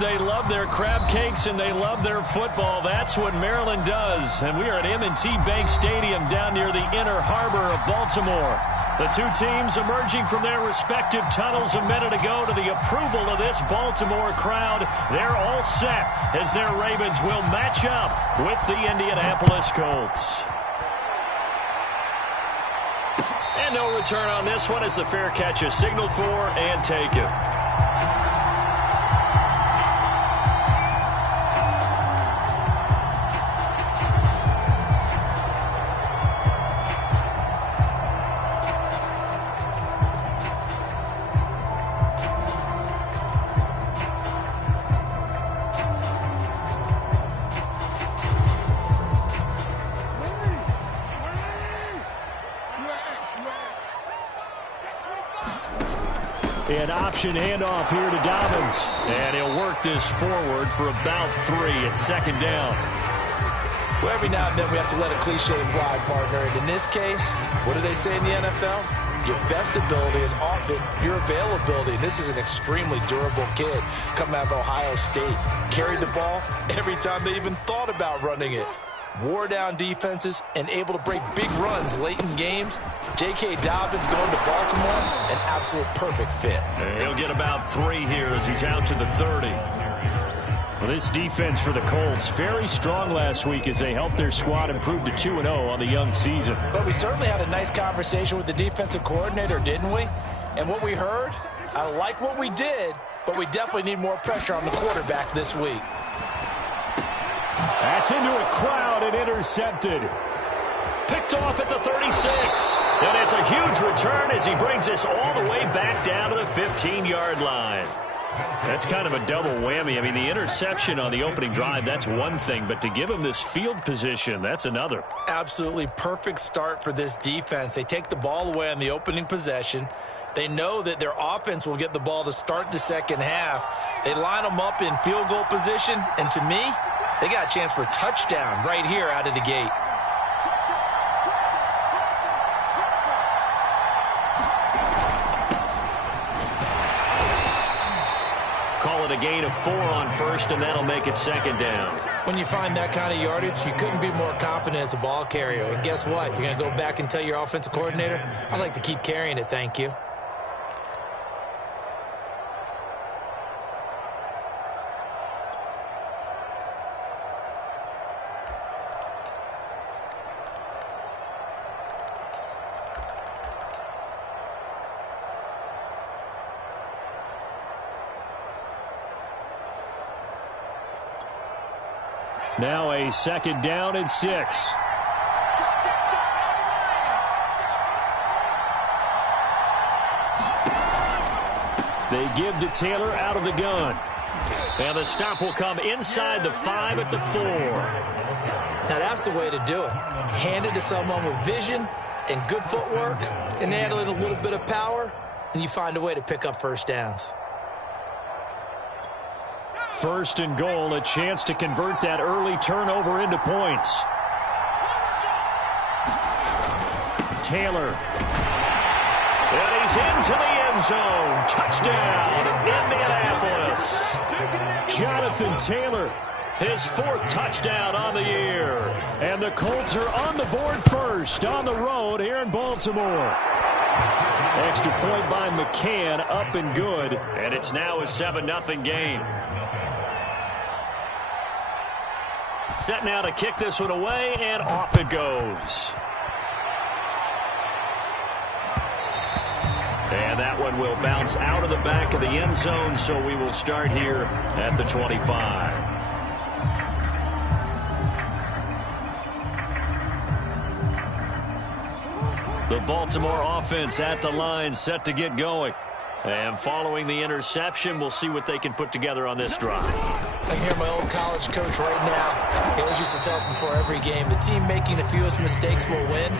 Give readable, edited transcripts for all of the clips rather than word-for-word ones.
They love their crab cakes and they love their football. That's what Maryland does. And we are at M&T Bank Stadium down near the inner harbor of Baltimore. The two teams emerging from their respective tunnels a minute ago to the approval of this Baltimore crowd. They're all set as their Ravens will match up with the Indianapolis Colts. And no return on this one as the fair catch is signaled for and taken. An option handoff here to Dobbins. And he'll work this forward for about 3 at second down. Well, every now and then we have to let a cliche fly, partner. And in this case, what do they say in the NFL? Your best ability is often your availability. And this is an extremely durable kid coming out of Ohio State. Carried the ball every time they even thought about running it. Wore down defenses and able to break big runs late in games. J.K. Dobbins going to Baltimore, an absolute perfect fit. And he'll get about 3 here as he's out to the 30. Well, this defense for the Colts, very strong last week as they helped their squad improve to 2-0 on the young season. But we certainly had a nice conversation with the defensive coordinator, didn't we? And what we heard, I like what we did, but we definitely need more pressure on the quarterback this week. That's into a crowd and intercepted. Picked off at the 36. And it's a huge return as he brings us all the way back down to the 15-yard line. That's kind of a double whammy. I mean, the interception on the opening drive, that's one thing. But to give him this field position, that's another. Absolutely perfect start for this defense. They take the ball away on the opening possession. They know that their offense will get the ball to start the second half. They line them up in field goal position. And to me, they got a chance for a touchdown right here out of the gate. Call it a gain of 4 on first, and that'll make it second down. When you find that kind of yardage, you couldn't be more confident as a ball carrier. And guess what? You're going to go back and tell your offensive coordinator, I'd like to keep carrying it, thank you. Now a second down and 6. They give to Taylor out of the gun. And the stop will come inside the 5 at the 4. Now that's the way to do it. Hand it to someone with vision and good footwork and add in a little bit of power, and you find a way to pick up first downs. First and goal, a chance to convert that early turnover into points. Taylor. And he's into the end zone. Touchdown, Indianapolis. Jonathan Taylor, his 4th touchdown on the year. And the Colts are on the board first on the road here in Baltimore. Extra point by McCann, up and good. And it's now a 7-0 game. Set now to kick this one away, and off it goes. And that one will bounce out of the back of the end zone, so we will start here at the 25. The Baltimore offense at the line, set to get going. And following the interception, we'll see what they can put together on this drive. I hear my old college coach right now. He always used to tell us before every game, the team making the fewest mistakes will win.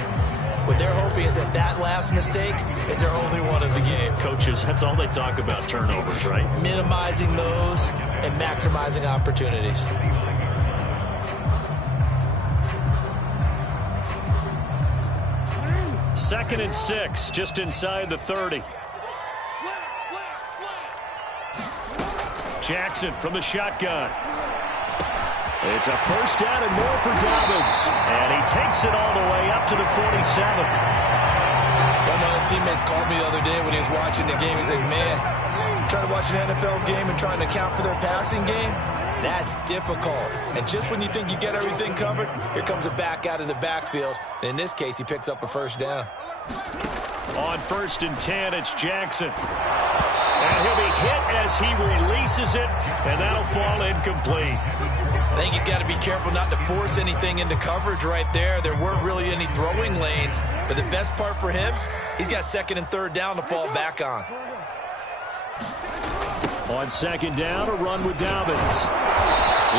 What they're hoping is that that last mistake is their only one of the game. Coaches, that's all they talk about, turnovers, right? Minimizing those and maximizing opportunities. Second and 6, just inside the 30. Jackson from the shotgun. It's a first down and more for Dobbins. And he takes it all the way up to the 47. One of my other teammates called me the other day when he was watching the game. He said, man, trying to watch an NFL game and trying to account for their passing game, that's difficult. And just when you think you get everything covered, here comes a back out of the backfield. And in this case, he picks up a first down. On 1st and 10, it's Jackson. And he'll be hit as he releases it, and that'll fall incomplete. I think he's got to be careful not to force anything into coverage right there. There weren't really any throwing lanes, but the best part for him, he's got 2nd and 3rd down to fall back on. On 2nd down, a run with Dobbins.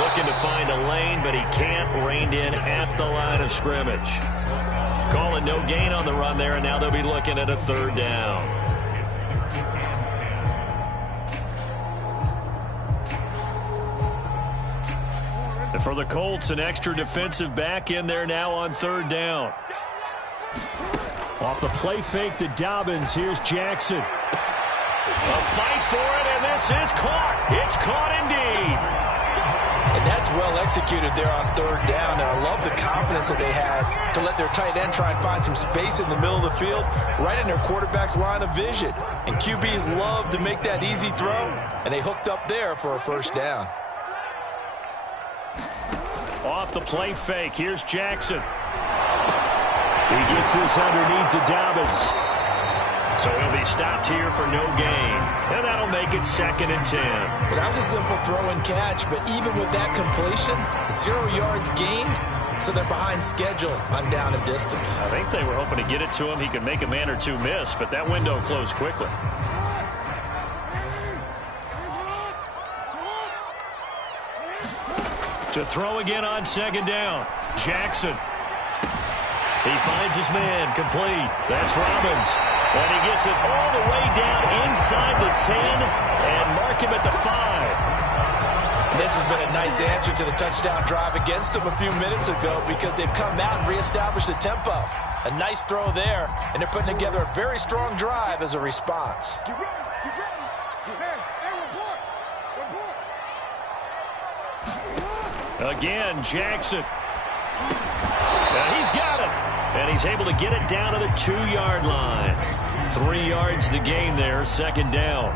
Looking to find a lane, but he can't. Reined in at the line of scrimmage. Calling no gain on the run there, and now they'll be looking at a 3rd down. And for the Colts, an extra defensive back in there now on 3rd down. Off the play fake to Dobbins, here's Jackson. A fight for it, and this is caught. It's caught indeed. And that's well executed there on 3rd down. And I love the confidence that they had to let their tight end try and find some space in the middle of the field, right in their quarterback's line of vision. And QBs love to make that easy throw, and they hooked up there for a first down. Off the play fake, here's Jackson. He gets this underneath to Dobbins. So he'll be stopped here for no gain. And that'll make it 2nd and 10. Well, that was a simple throw and catch, but even with that completion, 0 yards gained, so they're behind schedule on down and distance. I think they were hoping to get it to him. He could make a man or two miss, but that window closed quickly. To throw again on 2nd down. Jackson. He finds his man, complete. That's Robbins. And he gets it all the way down inside the 10 and mark him at the 5. This has been a nice answer to the touchdown drive against them a few minutes ago because they've come out and reestablished the tempo. A nice throw there, and they're putting together a very strong drive as a response. Again, Jackson. And he's got it. And he's able to get it down to the 2-yard line. 3 yards the gain there, 2nd down.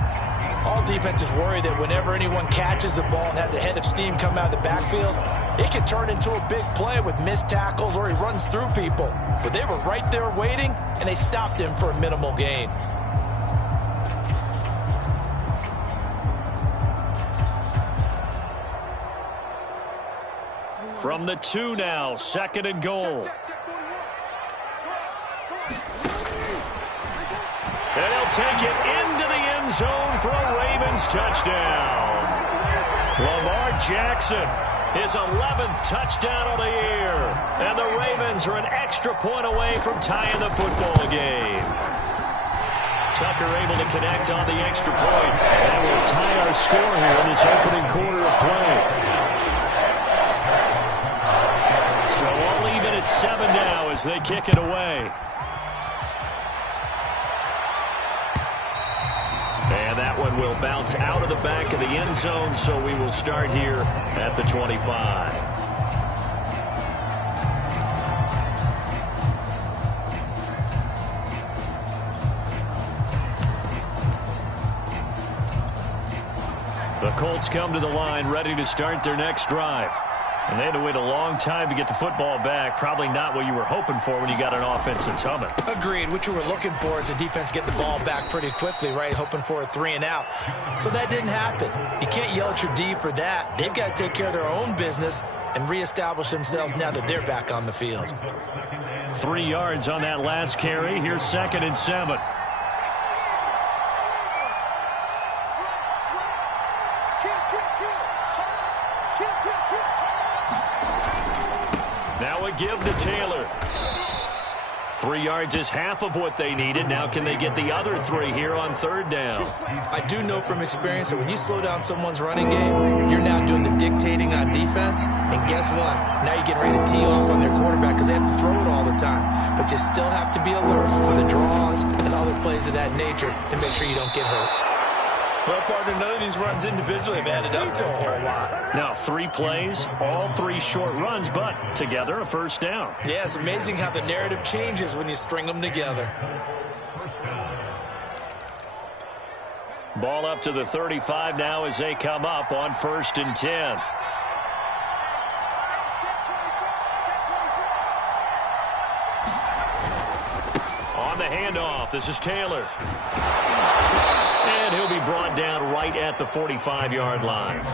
All defenses worry that whenever anyone catches the ball and has a head of steam come out of the backfield, it can turn into a big play with missed tackles or he runs through people. But they were right there waiting, and they stopped him for a minimal gain. From the 2 now, 2nd and goal. And he'll take it into the end zone for a Ravens touchdown. Lamar Jackson, his 11th touchdown of the year. And the Ravens are an extra point away from tying the football game. Tucker able to connect on the extra point. And we'll tie our score here in this opening quarter of play. So all even at 7 now as they kick it away. And that one will bounce out of the back of the end zone, so we will start here at the 25. The Colts come to the line ready to start their next drive. And they had to wait a long time to get the football back. Probably not what you were hoping for when you got an offense that's humming. Agreed. What you were looking for is the defense get the ball back pretty quickly, right? Hoping for a 3 and out. So that didn't happen. You can't yell at your D for that. They've got to take care of their own business and reestablish themselves now that they're back on the field. 3 yards on that last carry. Here's 2nd and 7. Now a give to Taylor. 3 yards is half of what they needed. Now can they get the other 3 here on 3rd down? I do know from experience that when you slow down someone's running game, you're now doing the dictating on defense. And guess what? Now you're getting ready to tee off on their quarterback because they have to throw it all the time. But you still have to be alert for the draws and other plays of that nature to make sure you don't get hurt. Well, partner, none of these runs individually have added up to a whole lot. Now, 3 plays, all 3 short runs, but together a first down. Yeah, it's amazing how the narrative changes when you string them together. Ball up to the 35 now as they come up on 1st and 10. On the handoff, this is Taylor. And he'll be brought down right at the 45-yard line.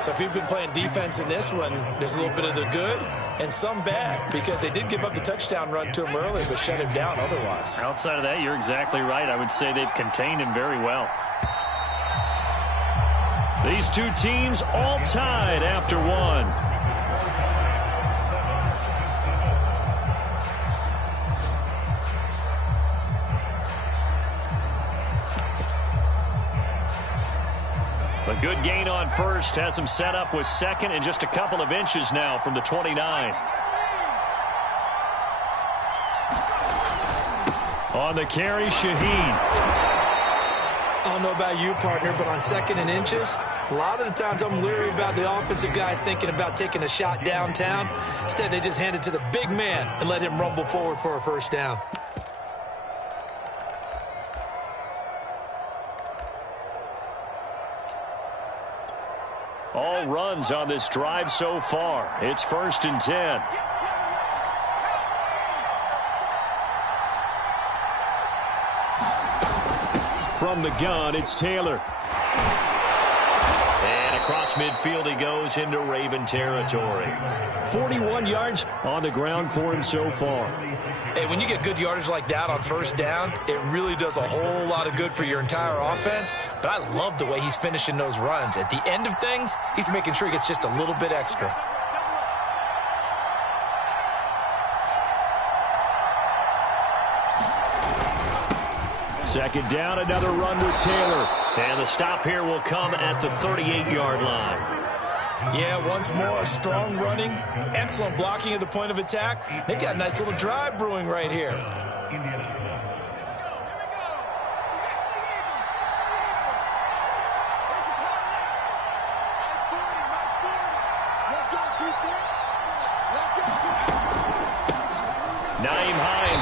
So if you've been playing defense in this one, there's a little bit of the good and some bad, because they did give up the touchdown run to him earlier, but shut him down otherwise. Outside of that, you're exactly right. I would say they've contained him very well. These two teams all tied after one. A good gain on first has him set up with second and just a couple of inches now from the 29. On the carry, Shaheen. I don't know about you, partner, but on 2nd and inches, a lot of the times I'm leery about the offensive guys thinking about taking a shot downtown. Instead, they just hand it to the big man and let him rumble forward for a first down. All runs on this drive so far. It's 1st and 10. From the gun, it's Taylor. And across midfield he goes into Raven territory. 41 yards on the ground for him so far. Hey, when you get good yardage like that on first down, it really does a whole lot of good for your entire offense. But I love the way he's finishing those runs. At the end of things, he's making sure he gets just a little bit extra. Second down, another run with Taylor. And the stop here will come at the 38-yard line. Yeah, once more, strong running, excellent blocking at the point of attack. They've got a nice little drive brewing right here.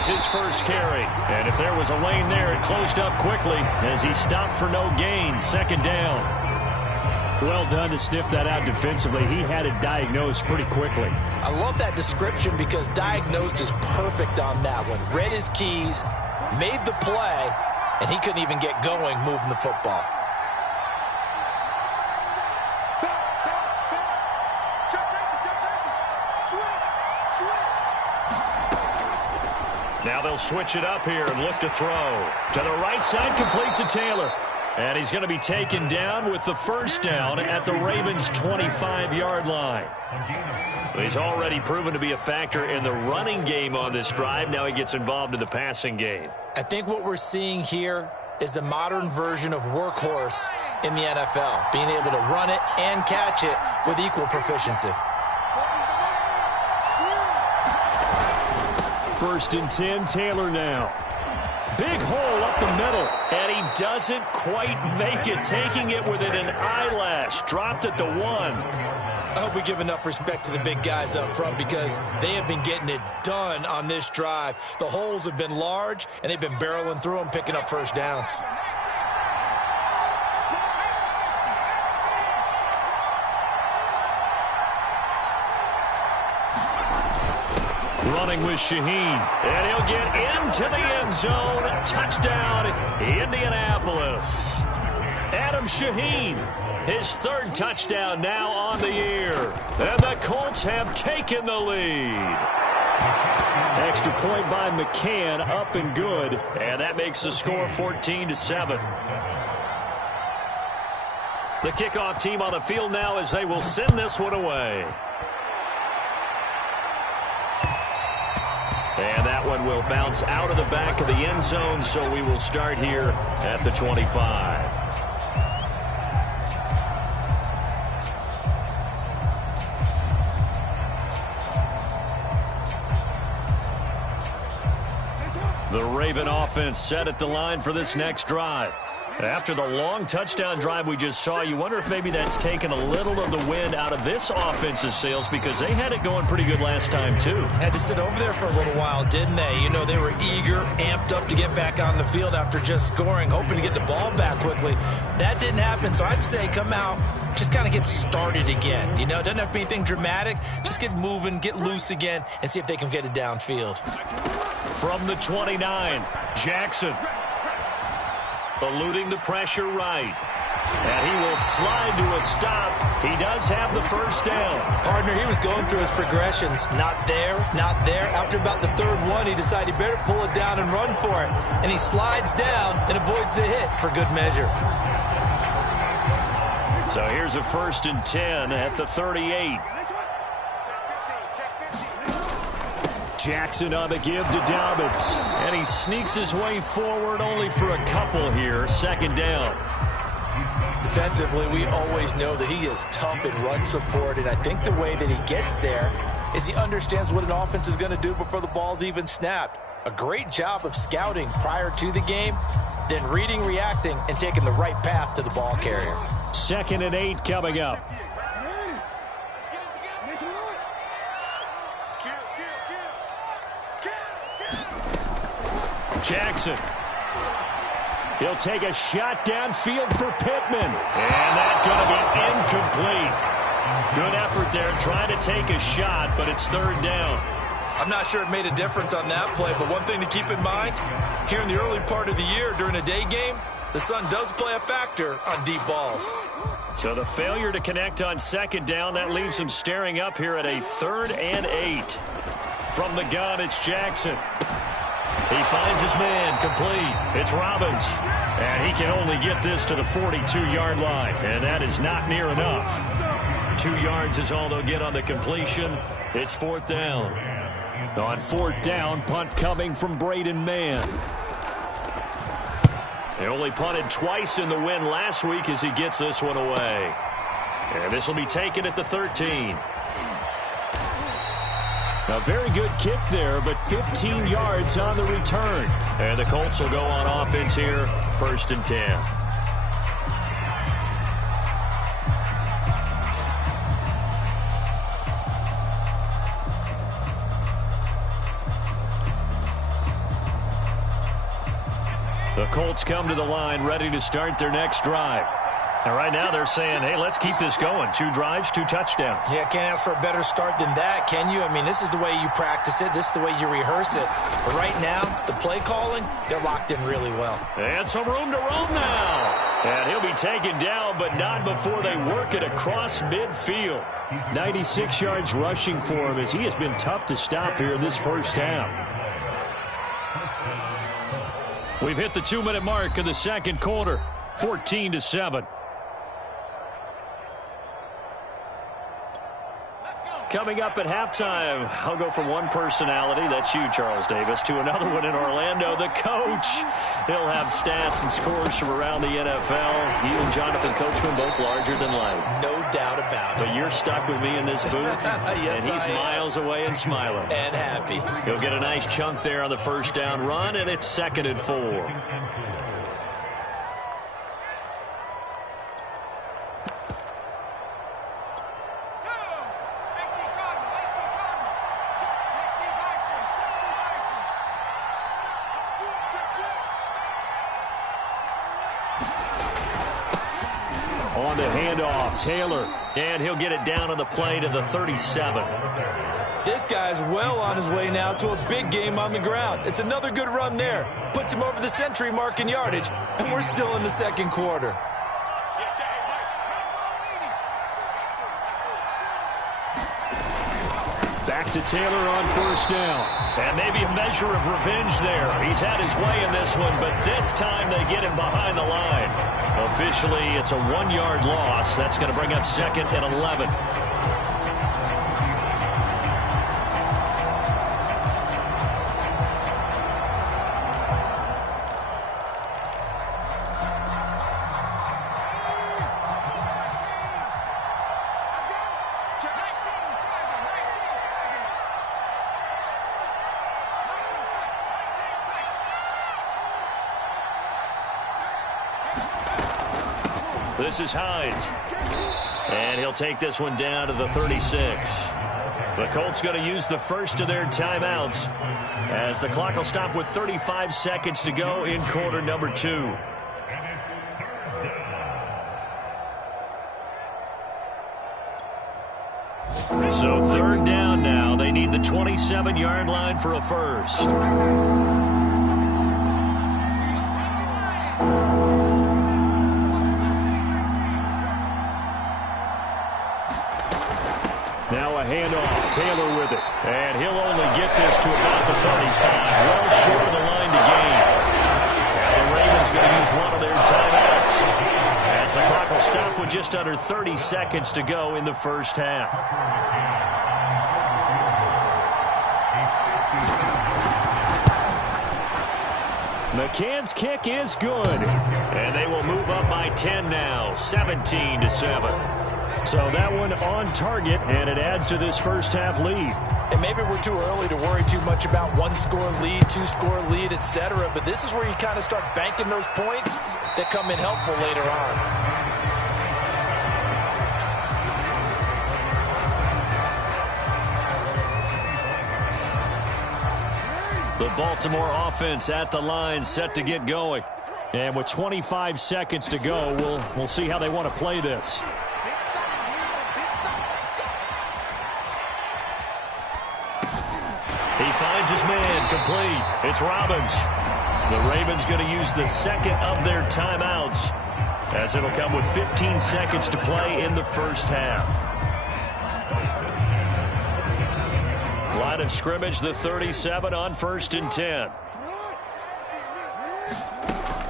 His first carry. And if there was a lane there, it closed up quickly as he stopped for no gain. 2nd down. Well done to sniff that out defensively. He had it diagnosed pretty quickly. I love that description because diagnosed is perfect on that one. Read his keys, made the play, and he couldn't even get going moving the football. Now they'll switch it up here and look to throw. To the right side, complete to Taylor. And he's going to be taken down with the first down at the Ravens' 25-yard line. He's already proven to be a factor in the running game on this drive. Now he gets involved in the passing game. I think what we're seeing here is the modern version of workhorse in the NFL, being able to run it and catch it with equal proficiency. 1st and 10, Taylor now. Big hole up the middle, and he doesn't quite make it, taking it within an eyelash. Dropped at the 1. I hope we give enough respect to the big guys up front because they have been getting it done on this drive. The holes have been large, and they've been barreling through them, picking up first downs. Running with Shaheen, and he'll get into the end zone. Touchdown, Indianapolis. Adam Shaheen, his 3rd touchdown now on the year. And the Colts have taken the lead. Extra point by McCann, up and good. And that makes the score 14-7. The kickoff team on the field now as they will send this one away. And that one will bounce out of the back of the end zone, so we will start here at the 25. The Raven offense set at the line for this next drive. After the long touchdown drive we just saw, you wonder if maybe that's taken a little of the wind out of this offense's sails because they had it going pretty good last time, too. Had to sit over there for a little while, didn't they? You know, they were eager, amped up to get back on the field after just scoring, hoping to get the ball back quickly. That didn't happen, so I'd say come out, just kind of get started again. You know, it doesn't have to be anything dramatic. Just get moving, get loose again, and see if they can get it downfield. From the 29, Jackson. Eluding the pressure right. And he will slide to a stop. He does have the first down. Partner, he was going through his progressions. Not there, not there. After about the third one, he decided he better pull it down and run for it. And he slides down and avoids the hit for good measure. So here's a 1st and 10 at the 38. Jackson on the give to Dobbins. And he sneaks his way forward only for a couple here. 2nd down. Defensively, we always know that he is tough in run support, and I think the way that he gets there is he understands what an offense is going to do before the ball's even snapped. A great job of scouting prior to the game, then reading, reacting, and taking the right path to the ball carrier. 2nd and 8 coming up. Jackson. He'll take a shot downfield for Pittman. And that's going to be incomplete. Good effort there trying to take a shot, but it's 3rd down. I'm not sure it made a difference on that play, but one thing to keep in mind, here in the early part of the year during a day game, the sun does play a factor on deep balls. So the failure to connect on 2nd down, that leaves him staring up here at a 3rd and 8. From the gun, it's Jackson. He finds his man, complete. It's Robbins. And he can only get this to the 42-yard line. And that is not near enough. 2 yards is all they'll get on the completion. It's 4th down. On 4th down, punt coming from Braden Mann. They only punted twice in the win last week as he gets this one away. And this will be taken at the 13. A very good kick there, but 15 yards on the return. And the Colts will go on offense here, 1st and 10. The Colts come to the line ready to start their next drive. And right now they're saying, hey, let's keep this going. 2 drives, 2 touchdowns. Yeah, can't ask for a better start than that, can you? I mean, this is the way you practice it. This is the way you rehearse it. But right now, the play calling, they're locked in really well. And some room to roam now. And he'll be taken down, but not before they work it across midfield. 96 yards rushing for him as he has been tough to stop here in this first half. We've hit the 2-minute mark of the 2nd quarter, 14-7. Coming up at halftime, I'll go from one personality, that's you, Charles Davis, to another one in Orlando, the coach. He'll have stats and scores from around the NFL. You and Jonathan Coachman both larger than life. No doubt about it. But you're stuck with me in this booth, yes, and he's miles away and smiling. And happy. He'll get a nice chunk there on the 1st down run, and it's 2nd and 4. On the handoff, Taylor, and he'll get it down on the play to the 37. This guy's well on his way now to a big game on the ground. It's another good run there. Puts him over the century mark in yardage, and we're still in the 2nd quarter. Back to Taylor on 1st down. And maybe a measure of revenge there. He's had his way in this one, but this time they get him behind the line. Officially, it's a 1-yard loss. That's going to bring up 2nd and 11. This is Hines. And he'll take this one down to the 36. The Colts going to use the first of their timeouts as the clock will stop with 35 seconds to go in quarter number 2. So third down now. They need the 27-yard line for a first. Now a handoff. Taylor with it. And he'll only get this to about the 35. Well short of the line to gain. And the Ravens going to use one of their timeouts as the clock will stop with just under 30 seconds to go in the first half. McCann's kick is good. And they will move up by 10 now, 17-7. So that one on target, and it adds to this first half lead. And maybe we're too early to worry too much about one-score lead, two-score lead, etc. But this is where you kind of start banking those points that come in helpful later on. The Baltimore offense at the line, set to get going. And with 25 seconds to go, we'll see how they want to play this. He finds his man complete. It's Robbins. The Ravens going to use the second of their timeouts as it'll come with 15 seconds to play in the first half. Line of scrimmage, the 37 on 1st and 10.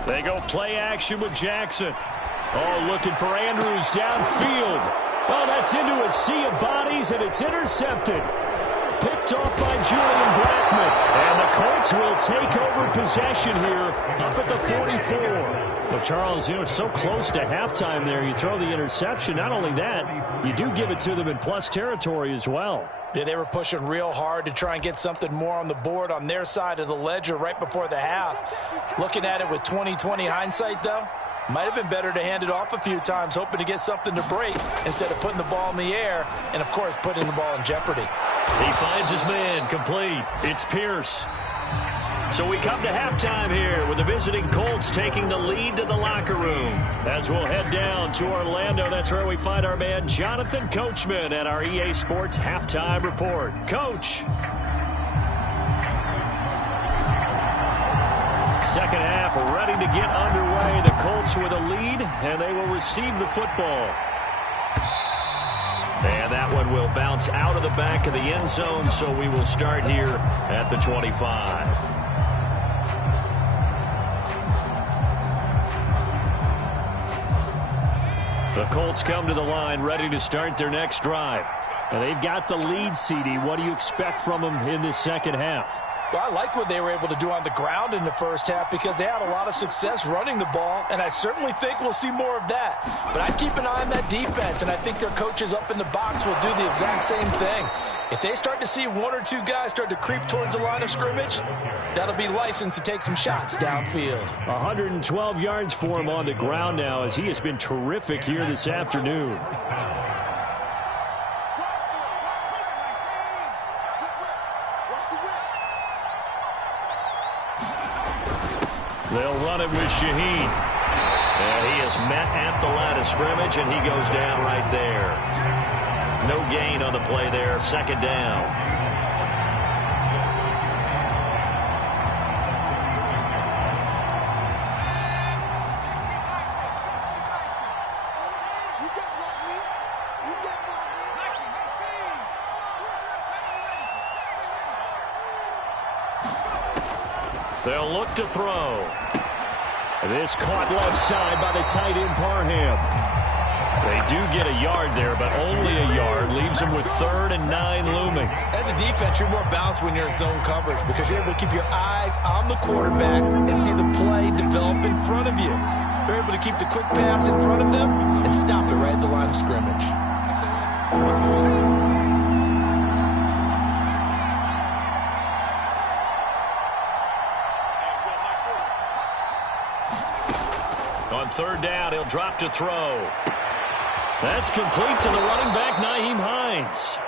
They go play action with Jackson. Oh, looking for Andrews downfield. Oh, that's into a sea of bodies, and it's intercepted. Picked off by Julian Blackman. And the Colts will take over possession here up at the 44. Well, Charles, it's so close to halftime there. You throw the interception. Not only that, you do give it to them in plus territory as well. Yeah, they were pushing real hard to try and get something more on the board on their side of the ledger right before the half. Looking at it with 20/20 hindsight, though, might have been better to hand it off a few times, hoping to get something to break instead of putting the ball in the air and, of course, putting the ball in jeopardy. He finds his man complete. It's Pierce. So we come to halftime here with the visiting Colts taking the lead to the locker room. As we'll head down to Orlando, that's where we find our man Jonathan Coachman at our EA Sports Halftime Report. Coach. Second half ready to get underway. The Colts with a lead, and they will receive the football. And that one will bounce out of the back of the end zone, so we will start here at the 25. The Colts come to the line ready to start their next drive. And they've got the lead, CD. What do you expect from them in this second half? Well, I like what they were able to do on the ground in the first half because they had a lot of success running the ball, and I certainly think we'll see more of that. But I'd keep an eye on that defense, and I think their coaches up in the box will do the exact same thing. If they start to see one or two guys start to creep towards the line of scrimmage, that'll be licensed to take some shots downfield. 112 yards for him on the ground now as he has been terrific here this afternoon. They'll run it with Shaheen. And he is met at the line of scrimmage, and he goes down right there. No gain on the play there. Second down. They'll look to throw. This caught left side by the tight end Parham. They do get a yard there, but only a yard. Leaves them with 3rd and 9 looming. As a defense, you're more balanced when you're in zone coverage because you're able to keep your eyes on the quarterback and see the play develop in front of you. They're able to keep the quick pass in front of them and stop it right at the line of scrimmage. On third down. He'll drop to throw. That's complete to the running back, Nyheim Hines.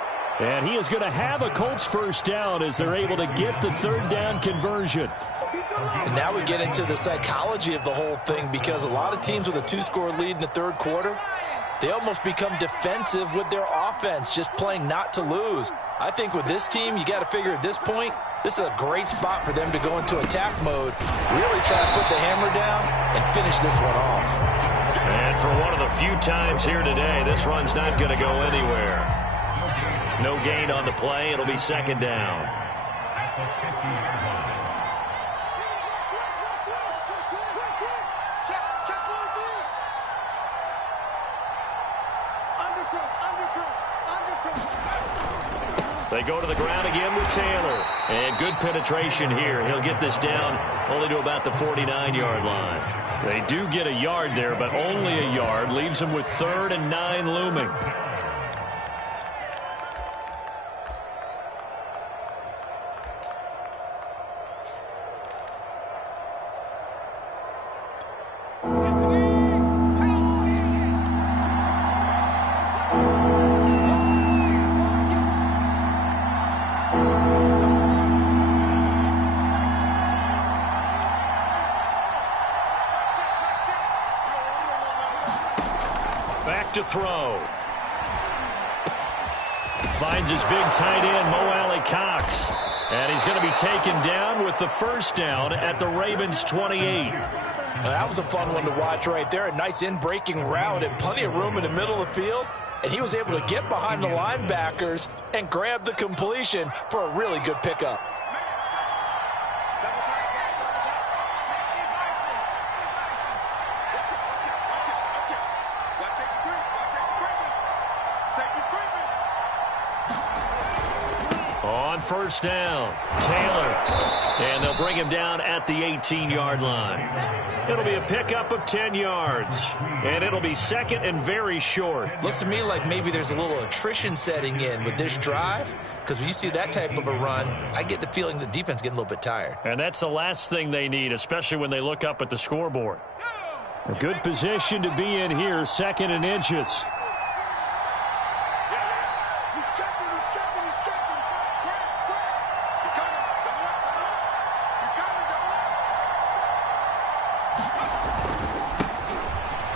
And he is going to have a Colts first down as they're able to get the third down conversion. And now we get into the psychology of the whole thing, because a lot of teams with a 2-score lead in the third quarter, they almost become defensive with their offense, just playing not to lose. I think with this team, you got to figure at this point, this is a great spot for them to go into attack mode, really try to put the hammer down and finish this one off. And for one of the few times here today, this run's not going to go anywhere. No gain on the play. It'll be second down. They go to the ground again with Taylor. And good penetration here. He'll get this down only to about the 49-yard line. They do get a yard there, but only a yard. Leaves them with 3rd and 9 looming. To throw. Finds his big tight end, Mo Alley-Cox. And he's going to be taken down with the first down at the Ravens' 28. Now, that was a fun one to watch right there. A nice in-breaking route and plenty of room in the middle of the field. And he was able to get behind the linebackers and grab the completion for a really good pickup. First down, Taylor, and they'll bring him down at the 18-yard line. It'll be a pickup of 10 yards, and it'll be second and very short. Looks to me like maybe there's a little attrition setting in with this drive, because when you see that type of a run, I get the feeling the defense getting a little bit tired. And that's the last thing they need, especially when they look up at the scoreboard. A good position to be in here, 2nd and inches.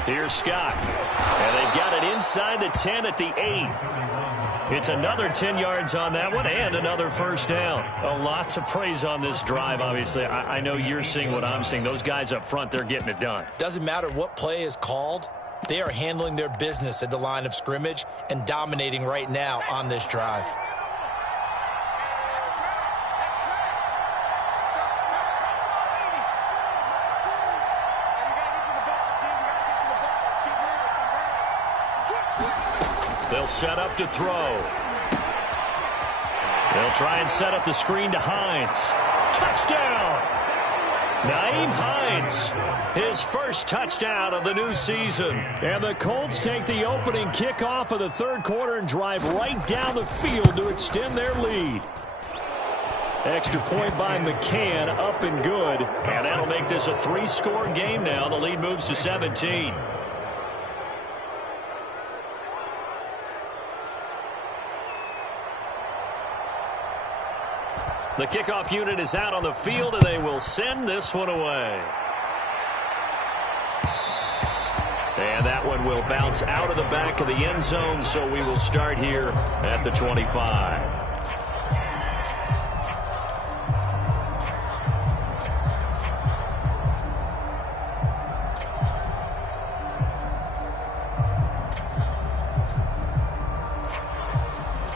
Here's Scott. And they've got it inside the 10 at the 8. It's another 10 yards on that one and another first down. A lot to praise on this drive, obviously. I know you're seeing what I'm seeing. Those guys up front, they're getting it done. Doesn't matter what play is called. They are handling their business at the line of scrimmage and dominating right now on this drive. They'll set up to throw. They'll try and set up the screen to Hines. Touchdown! Nyheim Hines, his first touchdown of the new season. And the Colts take the opening kickoff of the third quarter and drive right down the field to extend their lead. Extra point by McCann, up and good. And that'll make this a 3-score game now. The lead moves to 17. The kickoff unit is out on the field, and they will send this one away. And that one will bounce out of the back of the end zone, so we will start here at the 25.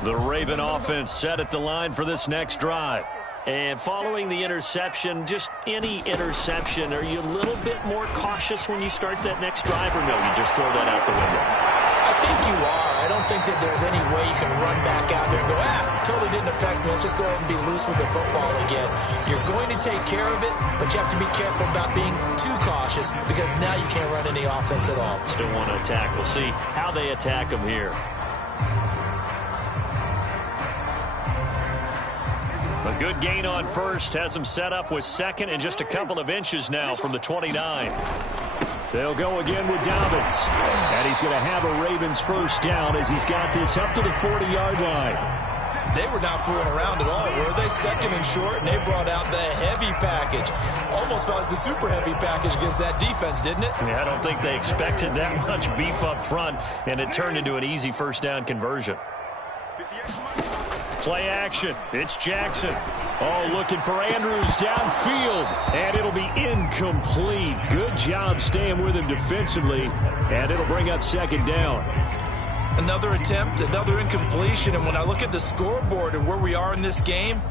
The Raven offense set at the line for this next drive. And following the interception, just any interception, are you a little bit more cautious when you start that next drive, or no, you just throw that out the window? I think you are. I don't think that there's any way you can run back out there and go, totally didn't affect me. Let's just go ahead and be loose with the football again. You're going to take care of it, but you have to be careful about being too cautious, because now you can't run any offense at all. Still want to attack. We'll see how they attack them here. A good gain on first has them set up with second and just a couple of inches now from the 29. They'll go again with Dobbins. And he's going to have a Ravens first down as he's got this up to the 40-yard line. They were not fooling around at all, were they? Second and short, and they brought out the heavy package. Almost felt like the super heavy package against that defense, didn't it? Yeah, I don't think they expected that much beef up front, and it turned into an easy first down conversion. Play action. It's Jackson. Oh, looking for Andrews downfield, and it'll be incomplete. Good job staying with him defensively, and it'll bring up second down. Another attempt, another incompletion, and when I look at the scoreboard and where we are in this game,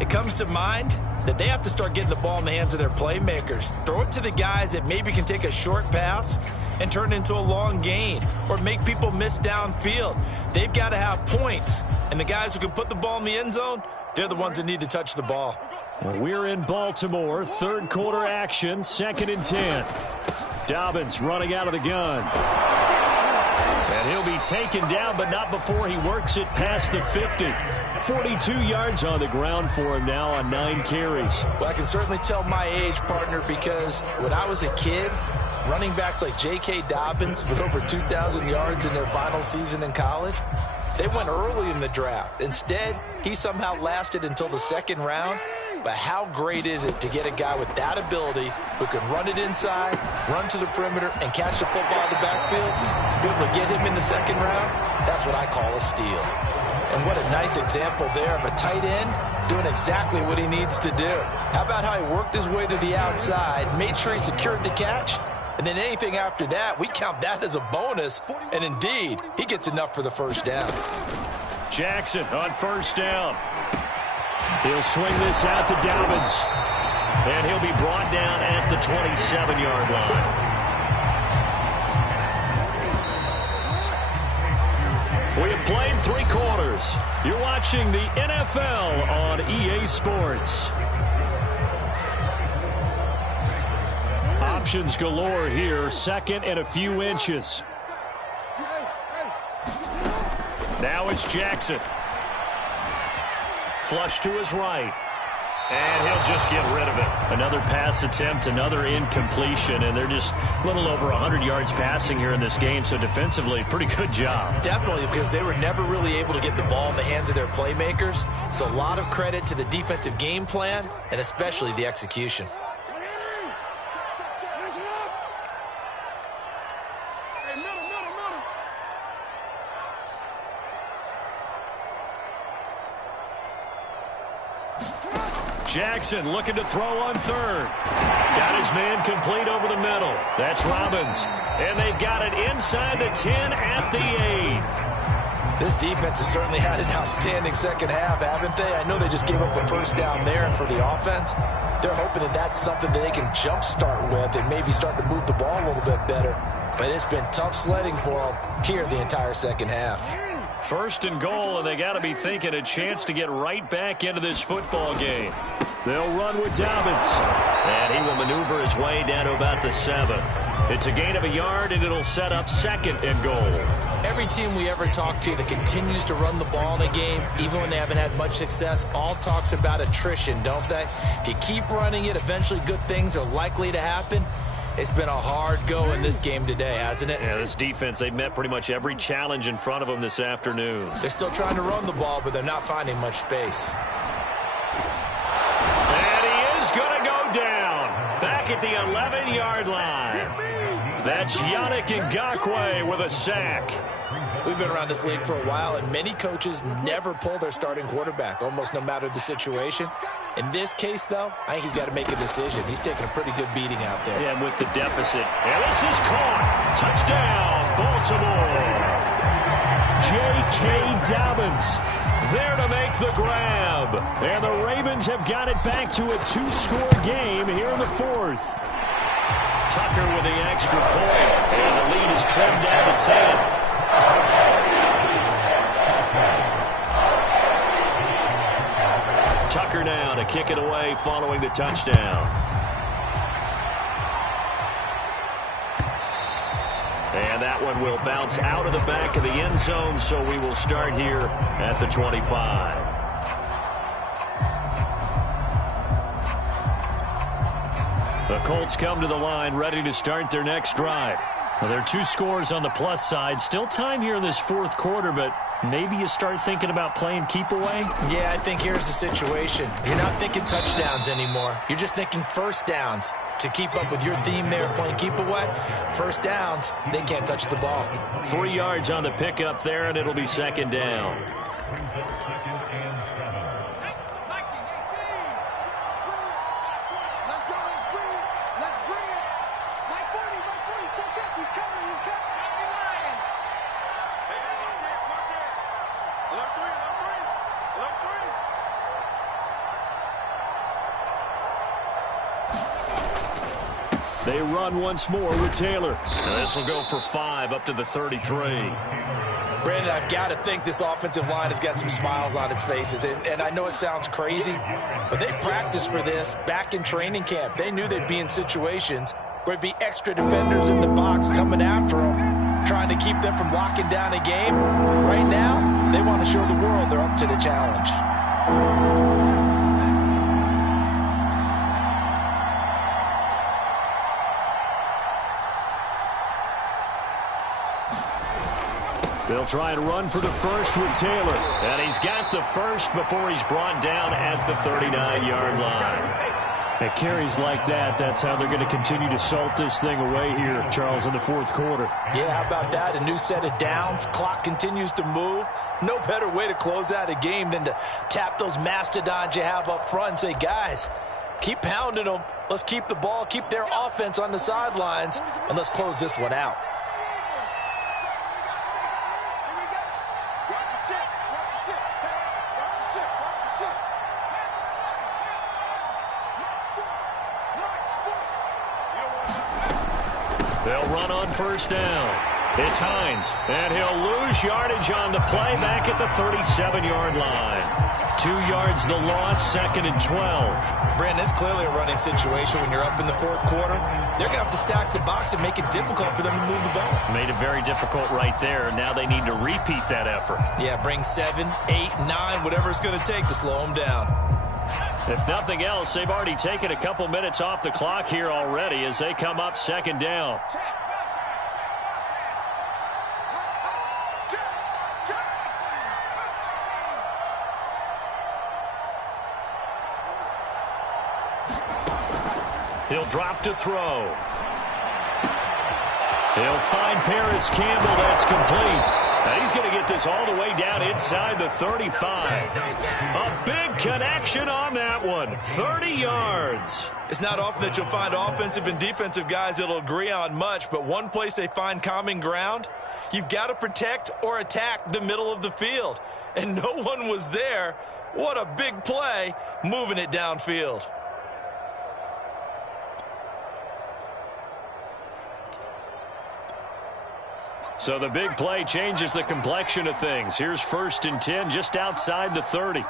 it comes to mind that they have to start getting the ball in the hands of their playmakers. Throw it to the guys that maybe can take a short pass and turn it into a long gain or make people miss downfield. They've got to have points, and the guys who can put the ball in the end zone, they're the ones that need to touch the ball. Well, we're in Baltimore, third quarter action, 2nd and 10. Dobbins running out of the gun. And he'll be taken down, but not before he works it past the 50. 42 yards on the ground for him now on 9 carries. Well, I can certainly tell my age, partner, because when I was a kid, running backs like J.K. Dobbins with over 2,000 yards in their final season in college, they went early in the draft. Instead, he somehow lasted until the 2nd round. But how great is it to get a guy with that ability who can run it inside, run to the perimeter, and catch the football in the backfield? Be able to get him in the 2nd round? That's what I call a steal. And what a nice example there of a tight end doing exactly what he needs to do. How about how he worked his way to the outside, made sure he secured the catch, and then anything after that, we count that as a bonus. And indeed, he gets enough for the first down. Jackson on first down. He'll swing this out to Dobbins. And he'll be brought down at the 27-yard line. We have played 3 quarters. You're watching the NFL on EA Sports. Options galore here. 2nd and a few inches. Now it's Jackson. Flush to his right. And he'll just get rid of it. Another pass attempt, another incompletion, and they're just a little over 100 yards passing here in this game, so defensively, pretty good job. Definitely, because they were never really able to get the ball in the hands of their playmakers, so a lot of credit to the defensive game plan and especially the execution. Jackson looking to throw on 3rd. Got his man complete over the middle. That's Robbins. And they've got it inside the 10 at the 8. This defense has certainly had an outstanding 2nd half, haven't they? I know they just gave up a first down there, and for the offense, they're hoping that that's something that they can jumpstart with and maybe start to move the ball a little bit better. But it's been tough sledding for them here the entire 2nd half. 1st and goal, and they got to be thinking a chance to get right back into this football game. They'll run with Dobbins. And he will maneuver his way down to about the 7. It's a gain of a yard, and it'll set up 2nd and goal. Every team we ever talk to that continues to run the ball in a game, even when they haven't had much success, all talks about attrition, don't they? If you keep running it, eventually good things are likely to happen. It's been a hard go in this game today, hasn't it? Yeah, this defense, they've met pretty much every challenge in front of them this afternoon. They're still trying to run the ball, but they're not finding much space. And he is going to go down back at the 11-yard line. That's Yannick Ngakoue with a sack. We've been around this league for a while, and many coaches never pull their starting quarterback, almost no matter the situation. In this case, though, I think he's got to make a decision. He's taking a pretty good beating out there. Yeah, and with the deficit. And this is caught. Touchdown, Baltimore. J.K. Dobbins there to make the grab. And the Ravens have got it back to a 2-score game here in the 4th. Tucker with the extra point. And the lead is trimmed down to 10. Tucker now to kick it away following the touchdown. And that one will bounce out of the back of the end zone, so we will start here at the 25. The Colts come to the line ready to start their next drive. Well, there are 2 scores on the plus side. Still time here in this fourth quarter, but maybe you start thinking about playing keep away? Yeah, I think here's the situation. You're not thinking touchdowns anymore. You're just thinking first downs. To keep up with your theme there, playing keep away, first downs, they can't touch the ball. 3 yards on the pickup there, and it'll be second down. They run once more with Taylor. This will go for 5 up to the 33. Brandon, I've got to think this offensive line has got some smiles on its faces. And I know it sounds crazy, but they practiced for this back in training camp. They knew they'd be in situations where there'd be extra defenders in the box coming after them, trying to keep them from locking down a game. Right now, they want to show the world they're up to the challenge. They'll try and run for the first with Taylor. And he's got the first before he's brought down at the 39-yard line. At carries like that, that's how they're going to continue to salt this thing away here, Charles, in the fourth quarter. Yeah, how about that? A new set of downs. Clock continues to move. No better way to close out a game than to tap those mastodons you have up front and say, guys, keep pounding them. Let's keep the ball, keep their offense on the sidelines, and let's close this one out. They'll run on first down. It's Hines, and he'll lose yardage on the play back at the 37-yard line. 2 yards the loss, second and 12. Brandon, it's clearly a running situation when you're up in the fourth quarter. They're going to have to stack the box and make it difficult for them to move the ball. Made it very difficult right there. Now they need to repeat that effort. Yeah, bring 7, 8, 9, whatever it's going to take to slow them down. If nothing else, they've already taken a couple minutes off the clock here already as they come up second down. He'll drop to throw. He'll find Paris Campbell. That's complete. And he's going to get this all the way down inside the 35. A big connection on that one. 30 yards. It's not often that you'll find offensive and defensive guys that'll agree on much, but one place they find common ground, you've got to protect or attack the middle of the field. And no one was there. What a big play, moving it downfield. So the big play changes the complexion of things. Here's 1st and 10 just outside the 30.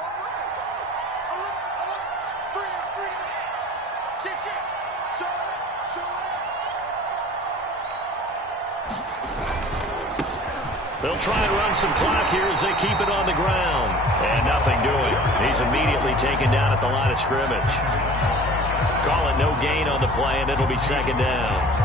They'll try and run some clock here as they keep it on the ground. And nothing doing. He's immediately taken down at the line of scrimmage. Call it no gain on the play, and it'll be second down.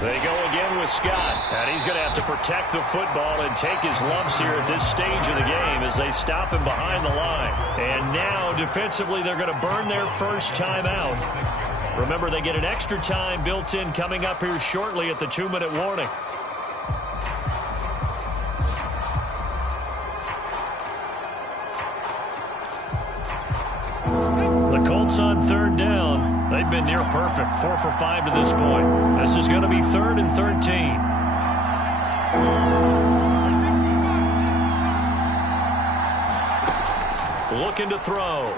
They go again with Scott, and he's going to have to protect the football and take his lumps here at this stage of the game as they stop him behind the line. And now, defensively, they're going to burn their first time out. Remember, they get an extra time built in coming up here shortly at the 2-minute warning. The Colts on third down. They've been near perfect, 4 for 5 to this point. This is going to be 3rd and 13. Looking to throw.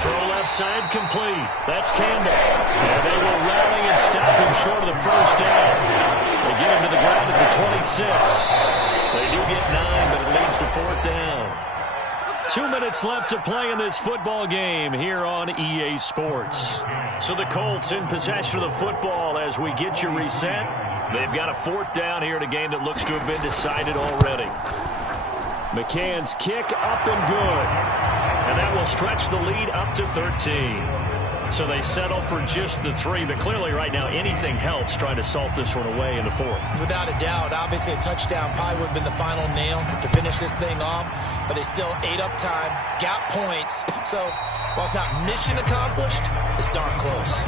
Throw left side complete. That's Campbell. And they will rally and stop him short of the first down. They get him to the ground at the 26. They do get 9, but it leads to 4th down. 2 minutes left to play in this football game here on EA Sports. So the Colts in possession of the football as we get you reset. They've got a 4th down here in a game that looks to have been decided already. McCann's kick up and good. And that will stretch the lead up to 13. So they settle for just the 3, but clearly right now anything helps trying to salt this one away in the 4th. Without a doubt, obviously a touchdown probably would have been the final nail to finish this thing off, but they still ate up time, got points. So while it's not mission accomplished, it's darn close.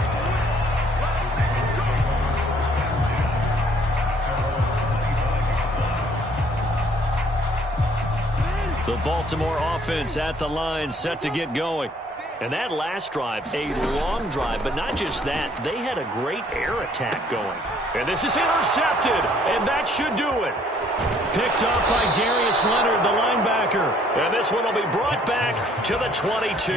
The Baltimore offense at the line, set to get going. And that last drive, a long drive, but not just that. They had a great air attack going. And this is intercepted, and that should do it. Picked up by Darius Leonard, the linebacker. And this one will be brought back to the 22.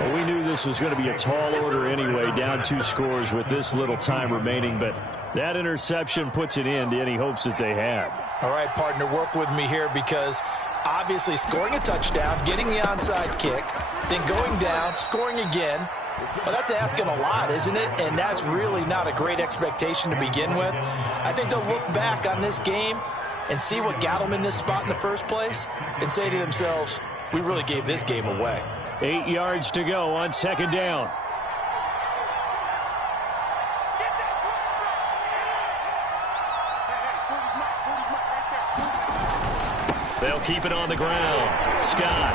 Well, we knew this was going to be a tall order anyway, down 2 scores with this little time remaining, but that interception puts an end to any hopes that they had. All right, partner, work with me here because obviously scoring a touchdown, getting the onside kick, then going down, scoring again. Well, that's asking a lot, isn't it? And that's really not a great expectation to begin with. I think they'll look back on this game and see what got them in this spot in the first place and say to themselves, we really gave this game away. 8 yards to go on 2nd down. They'll keep it on the ground. Scott.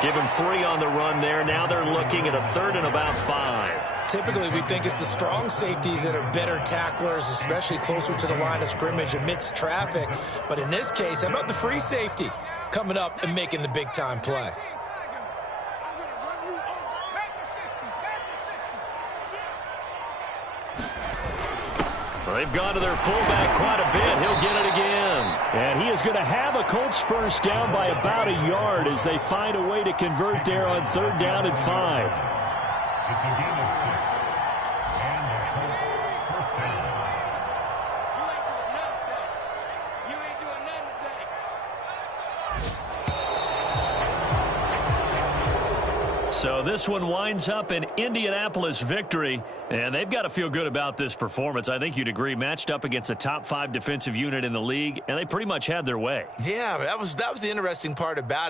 Give him 3 on the run there. Now they're looking at a 3rd and about 5. Typically, we think it's the strong safeties that are better tacklers, especially closer to the line of scrimmage amidst traffic. But in this case, how about the free safety coming up and making the big-time play? They've gone to their fullback quite a bit. He'll get it again. And he is going to have a Colts first down by about a yard as they find a way to convert there on 3rd down and 5. So this one winds up an Indianapolis victory, and they've got to feel good about this performance. I think you'd agree, matched up against a top 5 defensive unit in the league, and they pretty much had their way. Yeah, that was the interesting part about it.